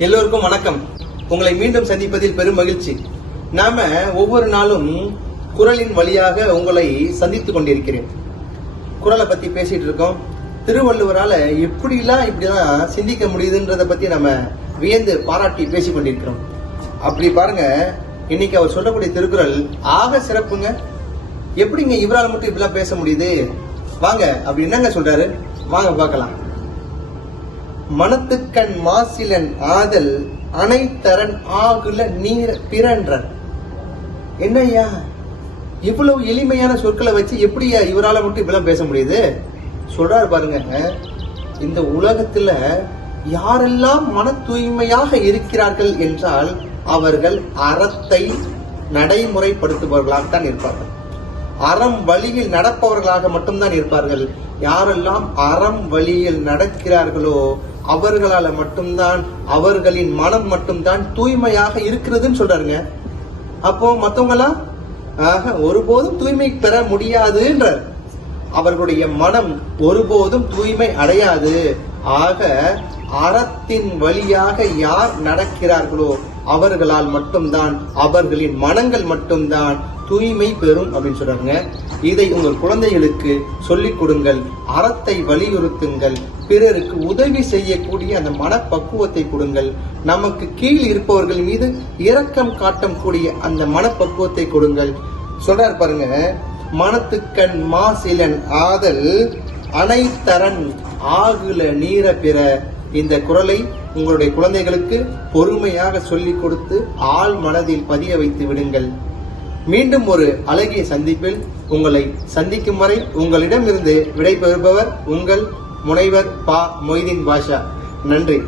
எல்லோருக்கும் வணக்கம். உங்களை மீண்டும் சந்திப்பதில் பெரும் மகிழ்ச்சி. நாம ஒவ்வொரு நாளும் குரலின் வழியாக உங்களை சந்தித்துக் கொண்டிருக்கிறேன். குரலை பத்தி பேசிட்டு இருக்கோம். திருவள்ளுவரால எப்படிலாம் இப்படிலாம் சிந்திக்க முடியுதுன்றத பத்தி நம்ம வியந்து பாராட்டி பேசிக் கொண்டிருக்கிறோம். அப்படி பாருங்க இன்னைக்கு அவர் சொல்லக்கூடிய திருக்குறள் ஆக சிறப்புங்க. எப்படிங்க இவரால் மட்டும் இப்படிலாம் பேச முடியுது? வாங்க அப்படி என்னங்க சொல்றாரு? வாங்க பார்க்கலாம். மனத்துக்கண் மாசிலன் ஆதல் அனைத்தரன் ஆகுல நீர் பிறன்றன். என்னய்யா? இவ்வளவு எளிமையான சொற்களை வச்சு எப்படியா இவரால் மட்டும் இப்பெல்லாம் பேச முடியுது? சொல்றாரு பாருங்க. இந்த உலகத்துல யாரெல்லாம் மன தூய்மையாக இருக்கிறார்கள் என்றால் அவர்கள் அறத்தை நடைமுறைப்படுத்துபவர்களாகத்தான் இருப்பார்கள். அறம் வழியில் நடப்பவர்களாக மட்டும்தான் இருப்பார்கள். யாரெல்லாம் அறம் வழியில் நடக்கிறார்களோ அவர்களால மட்டும்தான் அவர்களின் மனம் மட்டும்தான் தூய்மையாக இருக்கிறதுன்னு சொல்றாருங்க. அப்போ மத்தவங்களாம் ஆக ஒருபோதும் தூய்மை பெற முடியாதுன்றார். அவர்களுடைய மனம் ஒருபோதும் தூய்மை அடையாது. ஆக அறத்தின் வழியாக யார் நடக்கிறார்களோ அவர்களால் மட்டும்தான் அவர்களின் மனங்கள் மட்டும்தான் தூய்மை பெறும் அப்படின்னு சொல்றாங்க. இதை உங்கள் குழந்தைகளுக்கு சொல்லிக் கொடுங்கள். அறத்தை வலியுறுத்துங்கள். பிறருக்கு உதவி செய்யக்கூடிய அந்த மனப்பக்குவத்தை கொடுங்கள். நமக்கு கீழ் இருப்பவர்கள் மீது இரக்கம் காட்டக்கூடிய அந்த மனப்பக்குவத்தை கொடுங்கள். சொல்றாரு பாருங்க மனத்துக்கண் மாசிலன் ஆதல் அனைத்தரன் ஆகுல நீர பிற இந்த குரலை உங்களுடைய குழந்தைகளுக்கு பொறுமையாக சொல்லிக் கொடுத்து ஆள் மனதில் பதிய வைத்து விடுங்கள். மீண்டும் ஒரு அழகிய சந்திப்பில் உங்களை சந்திக்கும் வரை உங்களிடமிருந்து விடைபெறுபவர் உங்கள் முனைவர் பா மொய்தீன் பாஷா. நன்றி.